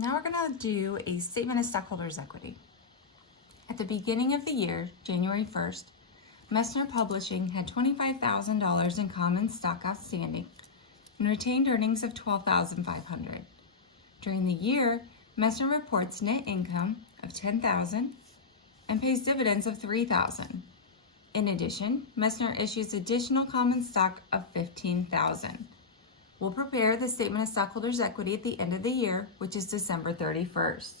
Now we're going to do a statement of stockholders' equity. At the beginning of the year, January 1st, Messner Publishing had $25,000 in common stock outstanding and retained earnings of $12,500. During the year, Messner reports net income of $10,000 and pays dividends of $3,000. In addition, Messner issues additional common stock of $15,000. We'll prepare the statement of stockholders' equity at the end of the year, which is December 31st.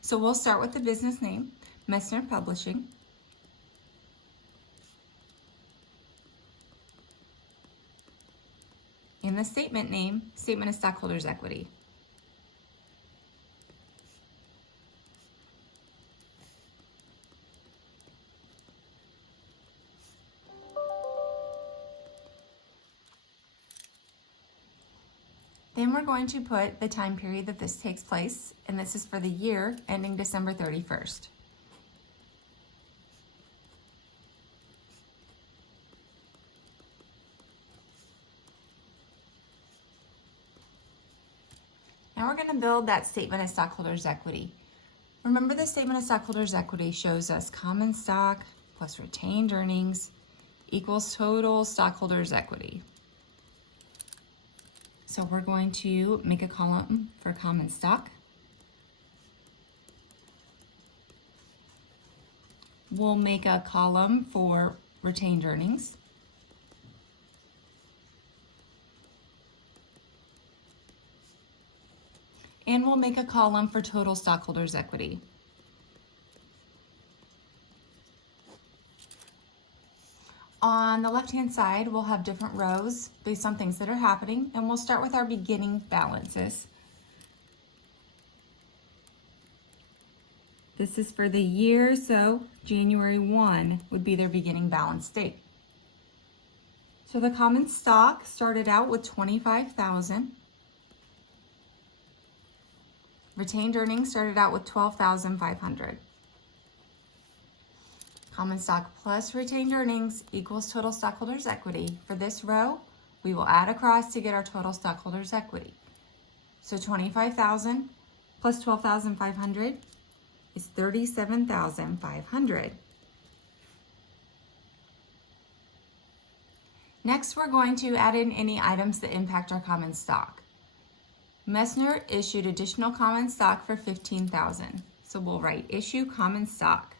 So we'll start with the business name, Messner Publishing. And the statement name, Statement of Stockholders' Equity. Then we're going to put the time period that this takes place, and this is for the year ending December 31st. Now we're going to build that statement of stockholders' equity. Remember, the statement of stockholders' equity shows us common stock plus retained earnings equals total stockholders' equity. So we're going to make a column for common stock. We'll make a column for retained earnings. And we'll make a column for total stockholders' equity. On the left-hand side, we'll have different rows based on things that are happening, and we'll start with our beginning balances. This is for the year, so January 1 would be their beginning balance date. So the common stock started out with $25,000. Retained earnings started out with $12,500. Common stock plus retained earnings equals total stockholders' equity. For this row, we will add across to get our total stockholders' equity. So $25,000 plus $12,500 is $37,500. Next, we're going to add in any items that impact our common stock. Messner issued additional common stock for $15,000. So we'll write issue common stock.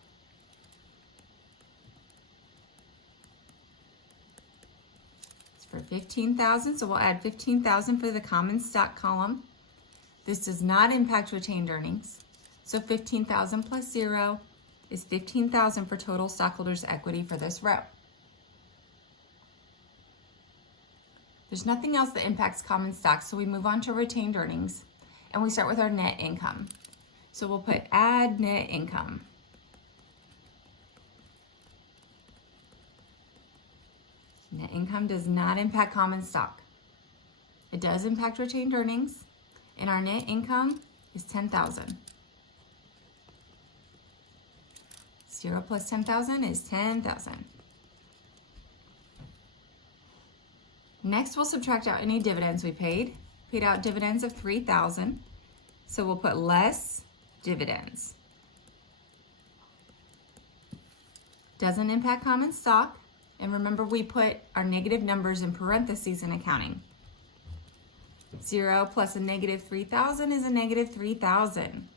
For $15,000, so we'll add $15,000 for the common stock column. This does not impact retained earnings. So $15,000 plus 0 is $15,000 for total stockholders' equity for this row. There's nothing else that impacts common stock, so we move on to retained earnings, and we start with our net income. So we'll put add net income. Net income does not impact common stock. It does impact retained earnings, and our net income is $10,000. 0 plus 10,000 is 10,000. Next, we'll subtract out any dividends we paid. Paid out dividends of $3,000, so we'll put less dividends. Doesn't impact common stock. And remember, we put our negative numbers in parentheses in accounting. 0 plus a negative 3,000 is a negative 3,000.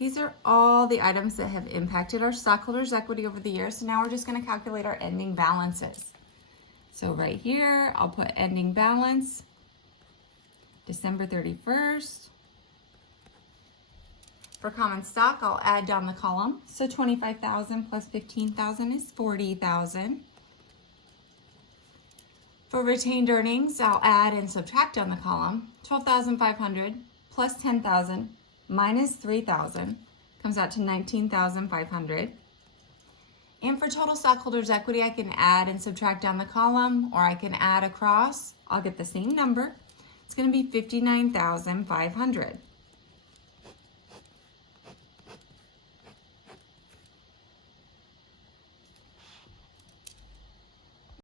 These are all the items that have impacted our stockholders' equity over the years. So now we're just going to calculate our ending balances. So right here, I'll put ending balance, December 31st. For common stock, I'll add down the column. So $25,000 plus $15,000 is $40,000. For retained earnings, I'll add and subtract down the column. $12,500 plus $10,000 minus $3,000 comes out to $19,500. And for total stockholders' equity, I can add and subtract down the column, or I can add across. I'll get the same number. It's going to be $59,500.